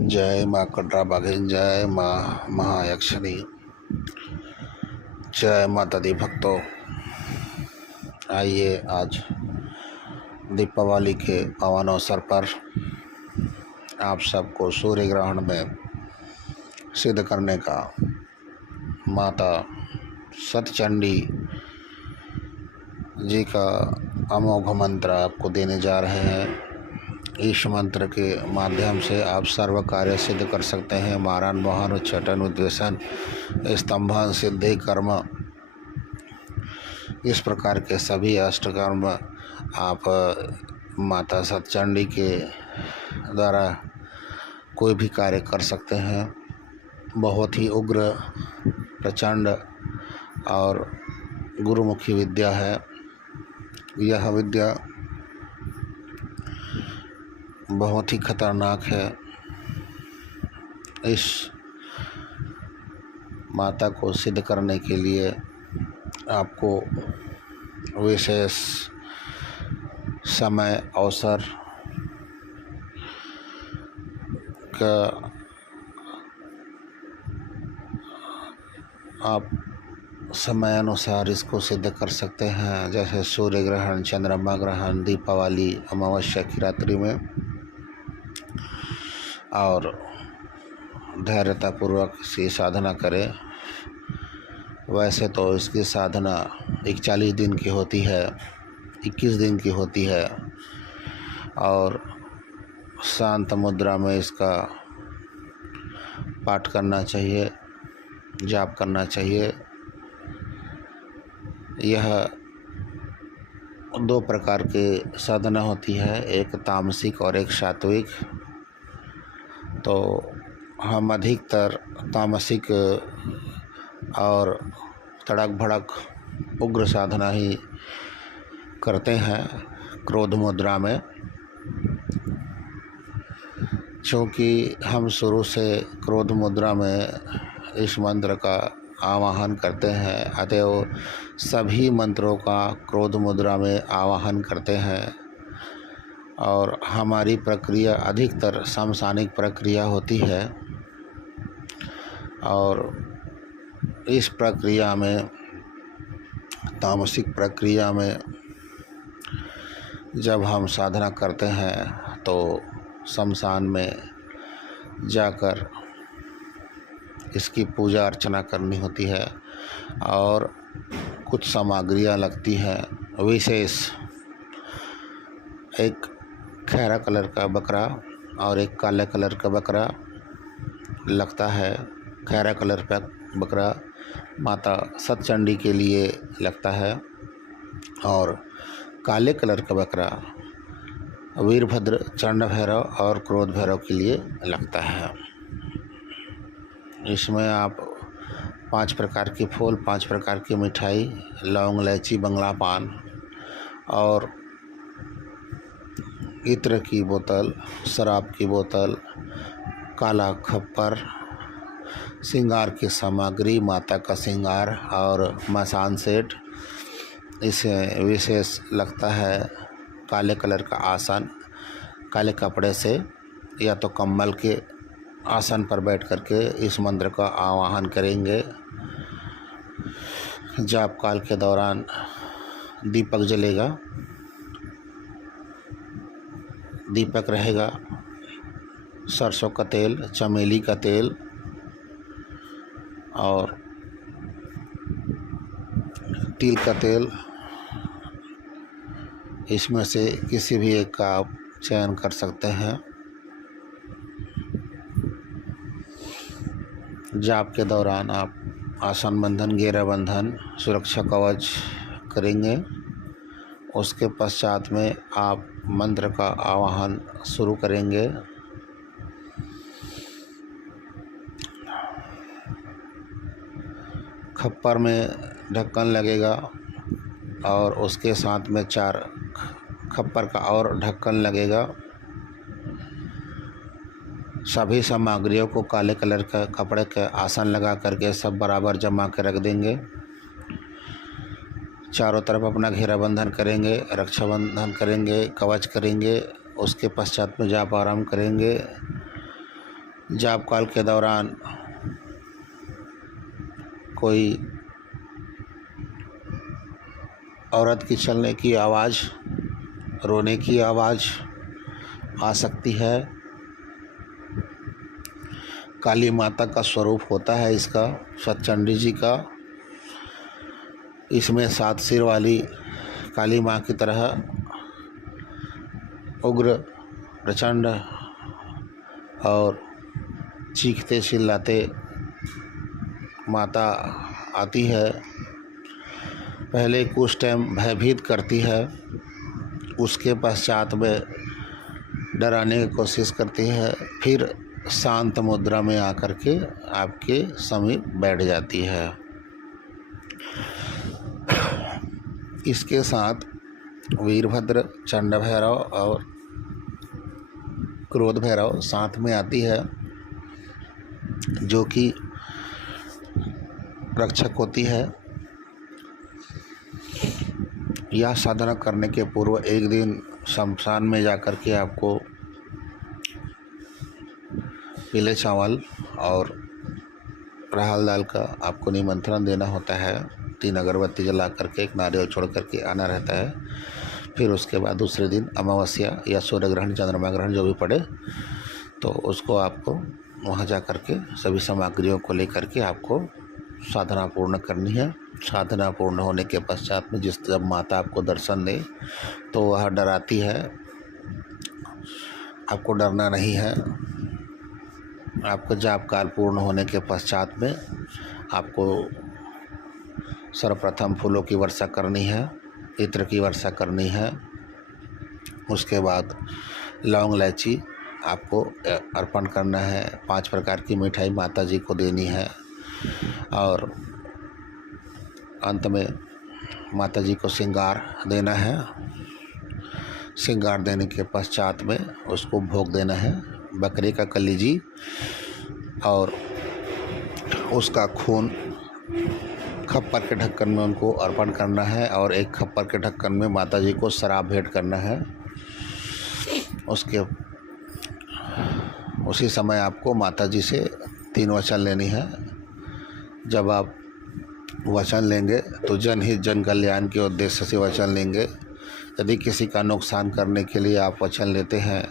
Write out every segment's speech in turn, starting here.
जय माँ कटरा बाघिन, जय माँ महायक्षिणी, जय माता दी भक्तों। आइए आज दीपावली के पावन अवसर पर आप सबको सूर्य ग्रहण में सिद्ध करने का माता सतचंडी जी का अमोघ मंत्र आपको देने जा रहे हैं। इस मंत्र के माध्यम से आप सर्व कार्य सिद्ध कर सकते हैं। मारण मोहन उच्चाटन उद्वेशन स्तंभन सिद्धि कर्म, इस प्रकार के सभी अष्टकर्म आप माता सतचंडी के द्वारा कोई भी कार्य कर सकते हैं। बहुत ही उग्र प्रचंड और गुरुमुखी विद्या है। यह विद्या बहुत ही खतरनाक है। इस माता को सिद्ध करने के लिए आपको विशेष समय अवसर का आप समय अनुसार इसको सिद्ध कर सकते हैं। जैसे सूर्य ग्रहण, चंद्रमा ग्रहण, दीपावली, अमावस्या की रात्रि में, और धैर्यतापूर्वक इसकी साधना करें। वैसे तो इसकी साधना 41 दिन की होती है, 21 दिन की होती है, और शांत मुद्रा में इसका पाठ करना चाहिए, जाप करना चाहिए। यह 2 प्रकार की साधना होती है, एक तामसिक और एक सात्विक। तो हम अधिकतर तामसिक और तड़क भड़क उग्र साधना ही करते हैं क्रोध मुद्रा में। क्योंकि हम शुरू से क्रोध मुद्रा में इस मंत्र का आवाहन करते हैं, अतएव सभी मंत्रों का क्रोध मुद्रा में आवाहन करते हैं। और हमारी प्रक्रिया अधिकतर समसानिक प्रक्रिया होती है, और इस प्रक्रिया में, तामसिक प्रक्रिया में जब हम साधना करते हैं तो शमशान में जाकर इसकी पूजा अर्चना करनी होती है, और कुछ सामग्रियाँ लगती हैं विशेष। एक खैरा कलर का बकरा और एक काले कलर का बकरा लगता है। खैरा कलर का बकरा माता सतचंडी के लिए लगता है, और काले कलर का बकरा वीरभद्र, चंड भैरव और क्रोध भैरव के लिए लगता है। इसमें आप 5 प्रकार के फूल, 5 प्रकार की मिठाई, लौंग, इलायची, बंगला पान और इत्र की बोतल, शराब की बोतल, काला खप्पर, श्रृंगार की सामग्री, माता का श्रृंगार और मसान सेट। इसे विशेष लगता है काले कलर का आसन, काले कपड़े से या तो कम्बल के आसन पर बैठ करके इस मंत्र का आवाहन करेंगे। जाप काल के दौरान दीपक जलेगा, दीपक रहेगा, सरसों का तेल, चमेली का तेल और तिल का तेल, इसमें से किसी भी एक का आप चयन कर सकते हैं। जाप के दौरान आप आसन बंधन, घेरा बंधन, सुरक्षा कवच करेंगे। उसके पश्चात में आप मंत्र का आवाहन शुरू करेंगे। खप्पर में ढक्कन लगेगा और उसके साथ में 4 खप्पर का और ढक्कन लगेगा। सभी सामग्रियों को काले कलर का कपड़े का आसन लगा करके सब बराबर जमा के रख देंगे। चारों तरफ अपना घेरा बंधन करेंगे, रक्षा बंधन करेंगे, कवच करेंगे। उसके पश्चात में जाप आरंभ करेंगे। जाप काल के दौरान कोई औरत की चलने की आवाज़, रोने की आवाज़ आ सकती है। काली माता का स्वरूप होता है इसका, सतचंडी जी का। इसमें 7 सिर वाली काली माँ की तरह उग्र, प्रचंड और चीखते चिल्लाते माता आती है। पहले कुछ टाइम भयभीत करती है, उसके पश्चात में डराने की कोशिश करती है, फिर शांत मुद्रा में आकर के आपके समीप बैठ जाती है। इसके साथ वीरभद्र, चंड भैरव और क्रोध भैरव साथ में आती है, जो कि रक्षक होती है। यह साधना करने के पूर्व एक दिन शमशान में जाकर के आपको पीले चावल और राहल दाल का आपको निमंत्रण देना होता है। 3 अगरबत्ती जला करके, 1 नारियल छोड़ करके आना रहता है। फिर उसके बाद दूसरे दिन अमावस्या या सूर्य ग्रहण, चंद्रमा ग्रहण जो भी पड़े, तो उसको आपको वहाँ जा कर के सभी सामग्रियों को लेकर के आपको साधना पूर्ण करनी है। साधना पूर्ण होने के पश्चात में जब माता आपको दर्शन दे तो वह डराती है, आपको डरना नहीं है। आपका जाप काल पूर्ण होने के पश्चात में आपको सर्वप्रथम फूलों की वर्षा करनी है, इत्र की वर्षा करनी है। उसके बाद लौंग इलायची आपको अर्पण करना है। 5 प्रकार की मिठाई माता जी को देनी है और अंत में माता जी को श्रृंगार देना है। श्रृंगार देने के पश्चात में उसको भोग देना है। बकरे का कलीजी और उसका खून खप्पर के ढक्कन में उनको अर्पण करना है और एक खप्पर के ढक्कन में माता जी को शराब भेंट करना है। उसी समय आपको माता जी से 3 वचन लेनी है। जब आप वचन लेंगे तो जनहित जन कल्याण के उद्देश्य से वचन लेंगे। यदि किसी का नुकसान करने के लिए आप वचन लेते हैं,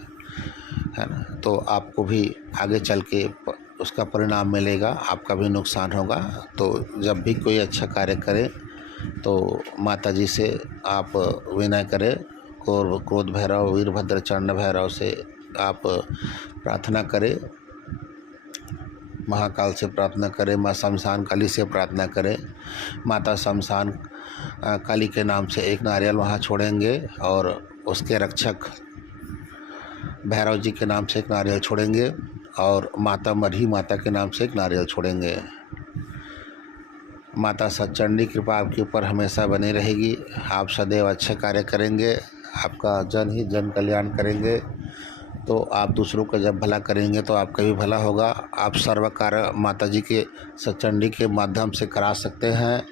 है ना, तो आपको भी आगे चल के उसका परिणाम मिलेगा, आपका भी नुकसान होगा। तो जब भी कोई अच्छा कार्य करें तो माता जी से आप विनय करें। क्रोध भैरव, वीरभद्र, चंड भैरव से आप प्रार्थना करें, महाकाल से प्रार्थना करें, माँ शमशान काली से प्रार्थना करें। माता शमशान काली के नाम से 1 नारियल वहाँ छोड़ेंगे और उसके रक्षक भैरव जी के नाम से 1 नारियल छोड़ेंगे और माता मरही माता के नाम से 1 नारियल छोड़ेंगे। माता सतचंडी कृपा आपके ऊपर हमेशा बनी रहेगी। आप सदैव अच्छे कार्य करेंगे, आपका जनहित जन कल्याण करेंगे, तो आप दूसरों का जब भला करेंगे तो आपका भी भला होगा। आप सर्व कार्य माता जी के सतचंडी के माध्यम से करा सकते हैं।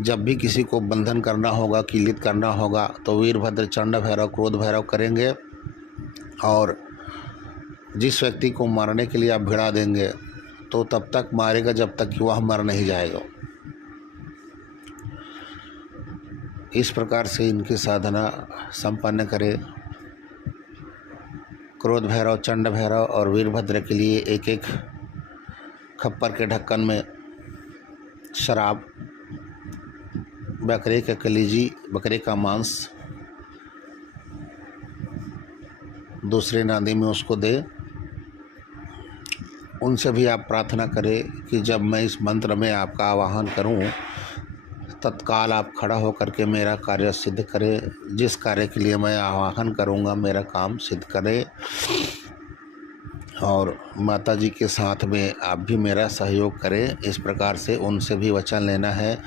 जब भी किसी को बंधन करना होगा, किलित करना होगा, तो वीरभद्र, चंड भैरव, क्रोध भैरव करेंगे और जिस व्यक्ति को मारने के लिए आप भिड़ा देंगे तो तब तक मारेगा जब तक कि वह मर नहीं जाएगा। इस प्रकार से इनकी साधना संपन्न करें। क्रोध भैरव, चंड भैरव और वीरभद्र के लिए 1-1 खप्पर के ढक्कन में शराब, बकरे का कलीजी, बकरे का मांस दूसरे नादी में उसको दे। उनसे भी आप प्रार्थना करें कि जब मैं इस मंत्र में आपका आवाहन करूं, तत्काल आप खड़ा होकर के मेरा कार्य सिद्ध करें। जिस कार्य के लिए मैं आवाहन करूंगा मेरा काम सिद्ध करें और माता जी के साथ में आप भी मेरा सहयोग करें। इस प्रकार से उनसे भी वचन लेना है।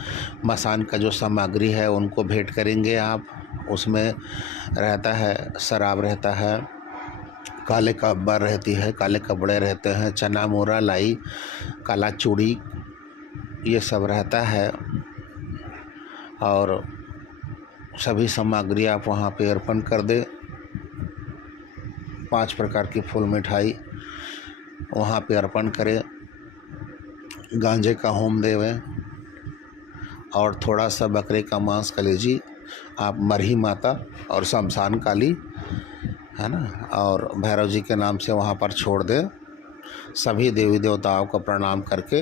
मसान का जो सामग्री है उनको भेंट करेंगे आप। उसमें रहता है शराब, रहता है काले कब्बर रहती है, काले कपड़े रहते हैं, चना, मोरा, लाई, काला चूड़ी, ये सब रहता है और सभी सामग्री आप वहाँ पे अर्पण कर दे। 5 प्रकार की फूल मिठाई वहाँ पे अर्पण करें, गांजे का होम देवें और थोड़ा सा बकरे का मांस कलेजी आप मरही माता और शमशान काली है ना और भैरव जी के नाम से वहाँ पर छोड़ दें। सभी देवी देवताओं को प्रणाम करके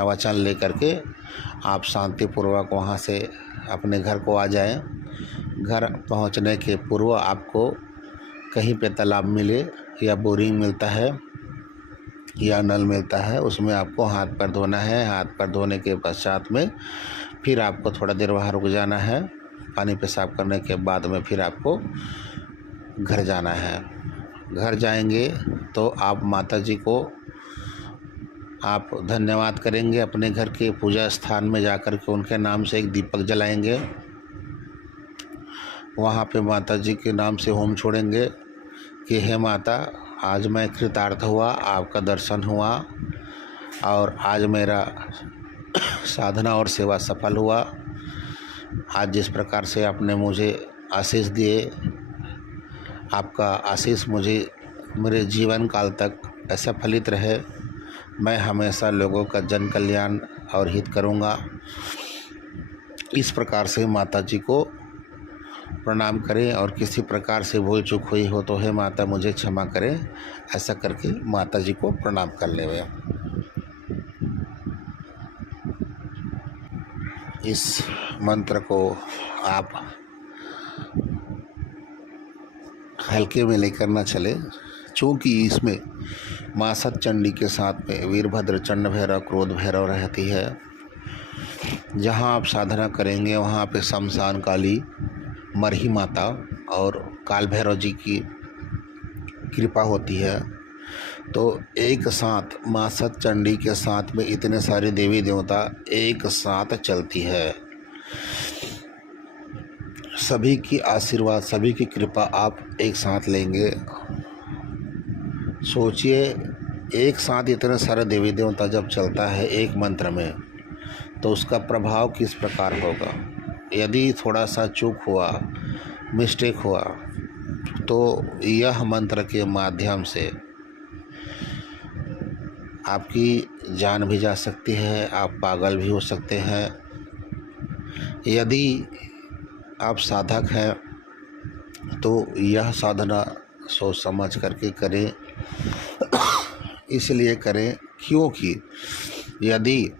वचन ले करके आप शांतिपूर्वक वहाँ से अपने घर को आ जाएं। घर पहुँचने के पूर्व आपको कहीं पे तालाब मिले या बोरिंग मिलता है या नल मिलता है, उसमें आपको हाथ पैर धोना है। हाथ पैर धोने के पश्चात में फिर आपको थोड़ा देर वहाँ रुक जाना है। पानी पेशाब करने के बाद में फिर आपको घर जाना है। घर जाएंगे तो आप माता जी को आप धन्यवाद करेंगे। अपने घर के पूजा स्थान में जाकर के उनके नाम से एक दीपक जलाएंगे। वहाँ पे माता जी के नाम से होम छोड़ेंगे कि हे माता, आज मैं कृतार्थ हुआ, आपका दर्शन हुआ और आज मेरा साधना और सेवा सफल हुआ। आज जिस प्रकार से आपने मुझे आशीष दिए, आपका आशीष मुझे मेरे जीवन काल तक ऐसा फलित रहे। मैं हमेशा लोगों का जन कल्याण और हित करूँगा। इस प्रकार से माता जी को प्रणाम करें और किसी प्रकार से भूल चूक हुई हो तो हे माता मुझे क्षमा करें, ऐसा करके माता जी को प्रणाम कर लेवे। इस मंत्र को आप हल्के में लेकर ना चले, चूँकि इसमें माँ सतचंडी के साथ में वीरभद्र, चंड भैरव, क्रोध भैरव रहती है। जहाँ आप साधना करेंगे वहाँ पे शमशान काली, मरही माता और काल भैरव जी की कृपा होती है। तो एक साथ माँ सतचंडी के साथ में इतने सारे देवी देवता एक साथ चलती है। सभी की आशीर्वाद, सभी की कृपा आप एक साथ लेंगे। सोचिए, एक साथ इतने सारे देवी देवता जब चलता है एक मंत्र में, तो उसका प्रभाव किस प्रकार होगा। यदि थोड़ा सा चूक हुआ, मिस्टेक हुआ, तो यह मंत्र के माध्यम से आपकी जान भी जा सकती है, आप पागल भी हो सकते हैं। यदि आप साधक हैं तो यह साधना सोच समझ करके करें। इसलिए करें क्योंकि यदि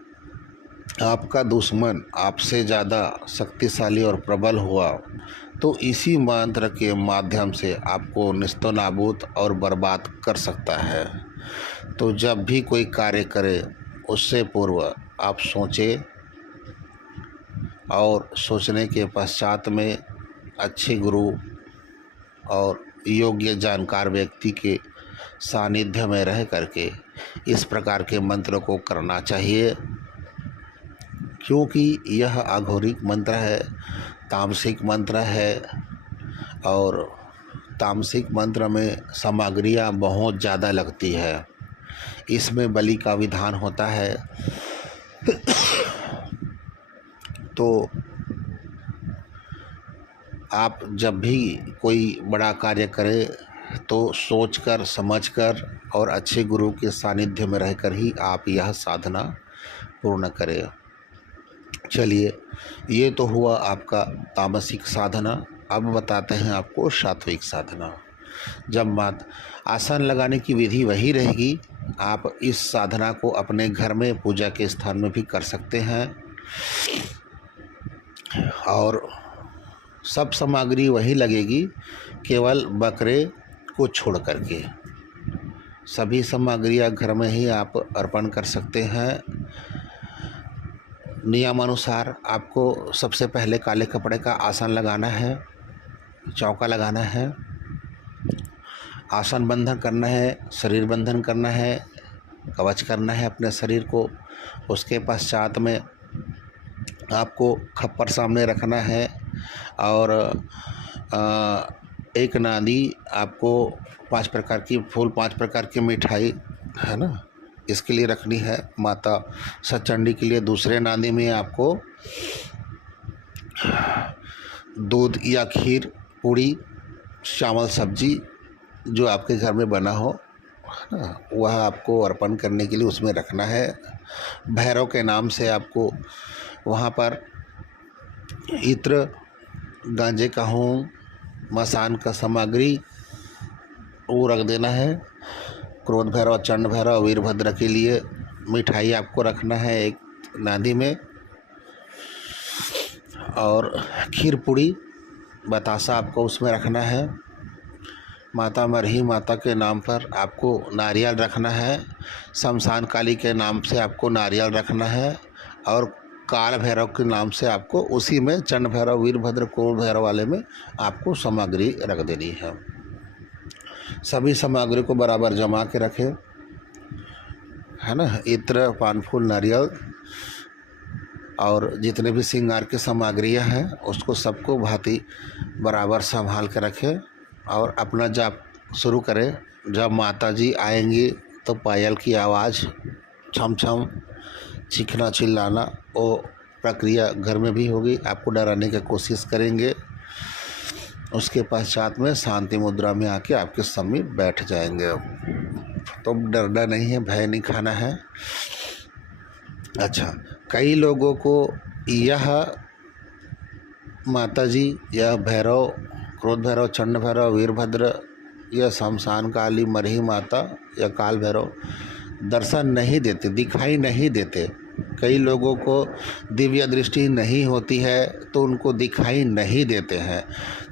आपका दुश्मन आपसे ज़्यादा शक्तिशाली और प्रबल हुआ तो इसी मंत्र के माध्यम से आपको निस्तो नाबूद और बर्बाद कर सकता है। तो जब भी कोई कार्य करे उससे पूर्व आप सोचें और सोचने के पश्चात में अच्छे गुरु और योग्य जानकार व्यक्ति के सानिध्य में रह करके इस प्रकार के मंत्र को करना चाहिए। क्योंकि यह अघोरिक मंत्र है, तामसिक मंत्र है और तामसिक मंत्र में सामग्रियाँ बहुत ज़्यादा लगती है। इसमें बलि का विधान होता है। तो आप जब भी कोई बड़ा कार्य करें तो सोचकर, समझकर और अच्छे गुरु के सानिध्य में रहकर ही आप यह साधना पूर्ण करें। चलिए, ये तो हुआ आपका तामसिक साधना। अब बताते हैं आपको सात्विक साधना। जब आसन लगाने की विधि वही रहेगी, आप इस साधना को अपने घर में पूजा के स्थान में भी कर सकते हैं और सब सामग्री वही लगेगी, केवल बकरे को छोड़ करके। सभी सामग्रियाँ घर में ही आप अर्पण कर सकते हैं। नियमानुसार आपको सबसे पहले काले कपड़े का आसन लगाना है, चौका लगाना है, आसन बंधन करना है, शरीर बंधन करना है, कवच करना है अपने शरीर को। उसके पश्चात में आपको खप्पर सामने रखना है और एक नादी आपको 5 प्रकार की फूल, 5 प्रकार की मिठाई है ना, इसके लिए रखनी है। माता सतचंडी के लिए दूसरे नादी में आपको दूध या खीर, पूड़ी, चावल, सब्जी जो आपके घर में बना हो ना, वह आपको अर्पण करने के लिए उसमें रखना है। भैरव के नाम से आपको वहाँ पर इत्र, गांजे का होम, मसान का सामग्री वो रख देना है। क्रोध भैरव, चंड भैरव, वीरभद्र के लिए मिठाई आपको रखना है एक नांदी में, और खीर पूड़ी बतासा आपको उसमें रखना है। माता मरही माता के नाम पर आपको नारियल रखना है। शमशान काली के नाम से आपको नारियल रखना है, और काल भैरव के नाम से आपको उसी में चंड भैरव, वीरभद्र, क्रोध भैरव वाले में आपको सामग्री रख देनी है। सभी सामग्री को बराबर जमा के रखें, है ना। इत्र, पान फूल, नारियल और जितने भी श्रृंगार की सामग्रियाँ हैं उसको सबको भांति बराबर संभाल के रखें, और अपना जाप शुरू करें। जब माता जी आएंगी तो पायल की आवाज़, छम छम, चीखना चिल्लाना, वो प्रक्रिया घर में भी होगी। आपको डराने की कोशिश करेंगे, उसके पश्चात में शांति मुद्रा में आके आपके सामने बैठ जाएंगे। तो डरना नहीं है, भय नहीं खाना है। अच्छा, कई लोगों को यह माता जी या भैरव, क्रोध भैरव, चंड भैरव, वीरभद्र या शमशान काली, मरही माता या काल भैरव दर्शन नहीं देते, दिखाई नहीं देते। कई लोगों को दिव्य दृष्टि नहीं होती है तो उनको दिखाई नहीं देते हैं।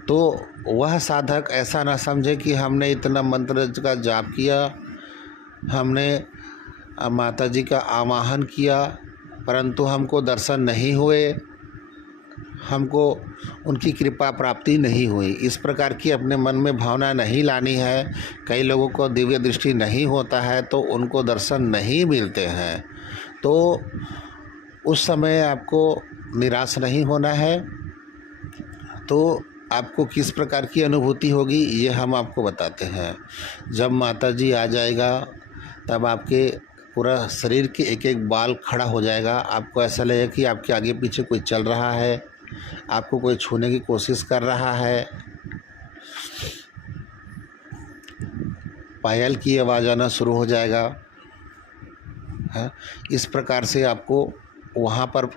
तो वह साधक ऐसा ना समझे कि हमने इतना मंत्र का जाप किया, हमने माता जी का आवाहन किया, परंतु हमको दर्शन नहीं हुए, हमको उनकी कृपा प्राप्ति नहीं हुई। इस प्रकार की अपने मन में भावना नहीं लानी है। कई लोगों को दिव्य दृष्टि नहीं होता है तो उनको दर्शन नहीं मिलते हैं, तो उस समय आपको निराश नहीं होना है। तो आपको किस प्रकार की अनुभूति होगी ये हम आपको बताते हैं। जब माता जी आ जाएगा तब आपके पूरा शरीर के एक एक बाल खड़ा हो जाएगा। आपको ऐसा लगेगा कि आपके आगे पीछे कोई चल रहा है, आपको कोई छूने की कोशिश कर रहा है। पायल की आवाज़ आना शुरू हो जाएगा, है। इस प्रकार से आपको वहाँ पर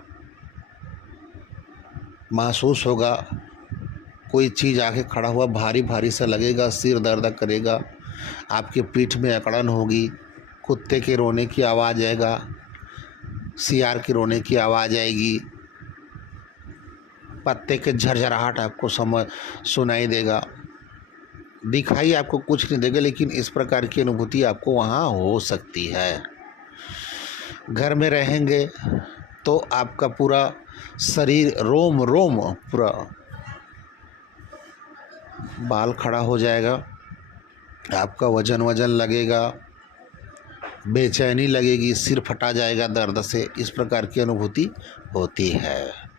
महसूस होगा, कोई चीज़ आके खड़ा हुआ भारी भारी सा लगेगा, सिर दर्द करेगा, आपके पीठ में अकड़न होगी, कुत्ते के रोने की आवाज़ आएगा, सियार के रोने की आवाज़ आएगी, पत्ते के झरझराहट आपको सुनाई देगा। दिखाई आपको कुछ नहीं देगा, लेकिन इस प्रकार की अनुभूति आपको वहाँ हो सकती है। घर में रहेंगे तो आपका पूरा शरीर, रोम रोम पूरा बाल खड़ा हो जाएगा, आपका वजन लगेगा, बेचैनी लगेगी, सिर फटा जाएगा दर्द से। इस प्रकार की अनुभूति होती है।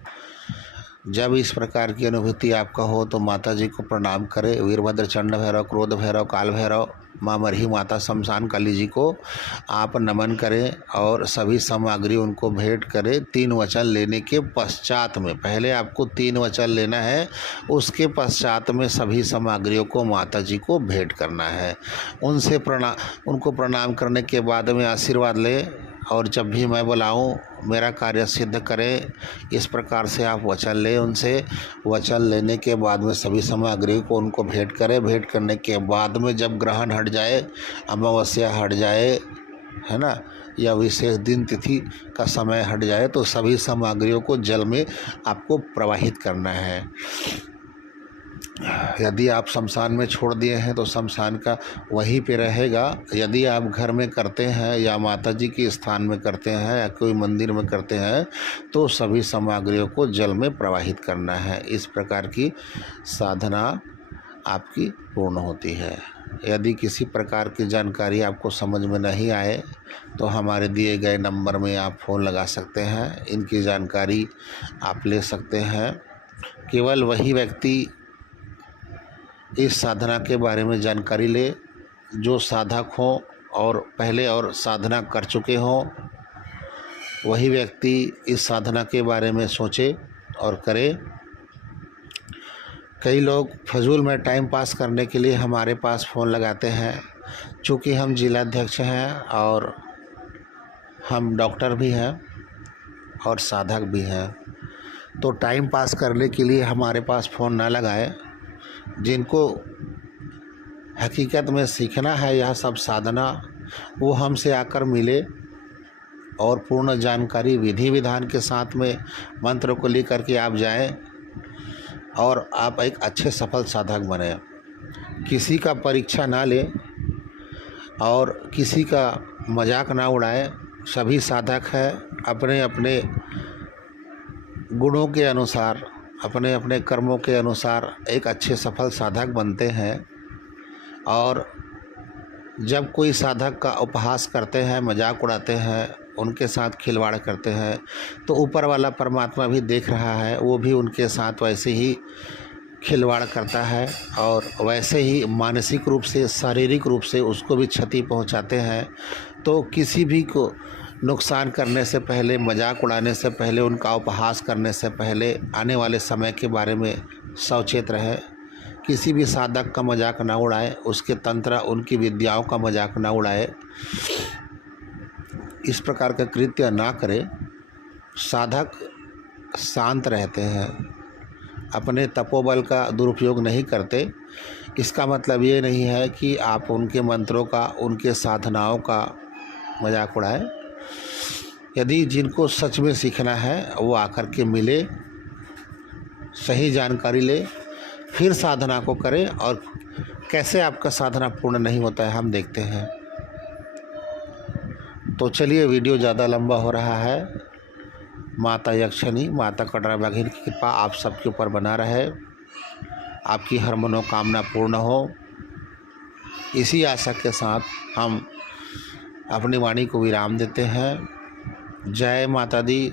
जब इस प्रकार की अनुभूति आपका हो तो माता जी को प्रणाम करें। वीरभद्र, चंड भैरव, क्रोध भैरव, काल भैरव, माँ मरही माता, शमशान काली जी को आप नमन करें और सभी सामग्री उनको भेंट करें। 3 वचन लेने के पश्चात में, पहले आपको 3 वचन लेना है, उसके पश्चात में सभी सामग्रियों को माता जी को भेंट करना है। उनको प्रणाम करने के बाद में आशीर्वाद लें, और जब भी मैं बुलाऊं मेरा कार्य सिद्ध करें, इस प्रकार से आप वचन लें उनसे। वचन लेने के बाद में सभी सामग्री को उनको भेंट करें। भेंट करने के बाद में जब ग्रहण हट जाए, अमावस्या हट जाए, है ना, या विशेष दिन तिथि का समय हट जाए, तो सभी सामग्रियों को जल में आपको प्रवाहित करना है। यदि आप शमशान में छोड़ दिए हैं तो शमशान का वहीं पे रहेगा। यदि आप घर में करते हैं या माता जी के स्थान में करते हैं या कोई मंदिर में करते हैं तो सभी सामग्रियों को जल में प्रवाहित करना है। इस प्रकार की साधना आपकी पूर्ण होती है। यदि किसी प्रकार की जानकारी आपको समझ में नहीं आए तो हमारे दिए गए नंबर में आप फ़ोन लगा सकते हैं, इनकी जानकारी आप ले सकते हैं। केवल वही व्यक्ति इस साधना के बारे में जानकारी ले जो साधक हों और पहले और साधना कर चुके हों। वही व्यक्ति इस साधना के बारे में सोचे और करे। कई लोग फजूल में टाइम पास करने के लिए हमारे पास फ़ोन लगाते हैं, चूँकि हम जिलाध्यक्ष हैं और हम डॉक्टर भी हैं और साधक भी हैं, तो टाइम पास करने के लिए हमारे पास फ़ोन ना लगाएं। जिनको हकीकत में सीखना है यह सब साधना, वो हमसे आकर मिले और पूर्ण जानकारी विधि विधान के साथ में मंत्र को लेकर के आप जाएं और आप एक अच्छे सफल साधक बने। किसी का परीक्षा ना लें और किसी का मजाक ना उड़ाएं। सभी साधक हैं, अपने अपने गुणों के अनुसार, अपने अपने कर्मों के अनुसार एक अच्छे सफल साधक बनते हैं। और जब कोई साधक का उपहास करते हैं, मजाक उड़ाते हैं, उनके साथ खिलवाड़ करते हैं, तो ऊपर वाला परमात्मा भी देख रहा है, वो भी उनके साथ वैसे ही खिलवाड़ करता है और वैसे ही मानसिक रूप से, शारीरिक रूप से उसको भी क्षति पहुंचाते हैं। तो किसी भी को नुकसान करने से पहले, मजाक उड़ाने से पहले, उनका उपहास करने से पहले आने वाले समय के बारे में सचेत रहें। किसी भी साधक का मजाक ना उड़ाए, उसके तंत्र, उनकी विद्याओं का मजाक ना उड़ाए, इस प्रकार का कृत्य ना करें। साधक शांत रहते हैं, अपने तपोबल का दुरुपयोग नहीं करते। इसका मतलब ये नहीं है कि आप उनके मंत्रों का, उनके साधनाओं का मजाक उड़ाएं। यदि जिनको सच में सीखना है वो आकर के मिले, सही जानकारी ले, फिर साधना को करें। और कैसे आपका साधना पूर्ण नहीं होता है हम देखते हैं। तो चलिए, वीडियो ज़्यादा लंबा हो रहा है। माता यक्षिणी, माता कटराबाघिनी की कृपा आप सबके ऊपर बना रहे, आपकी हर मनोकामना पूर्ण हो। इसी आशा के साथ हम अपनी वाणी को विराम देते हैं। जय माता दी।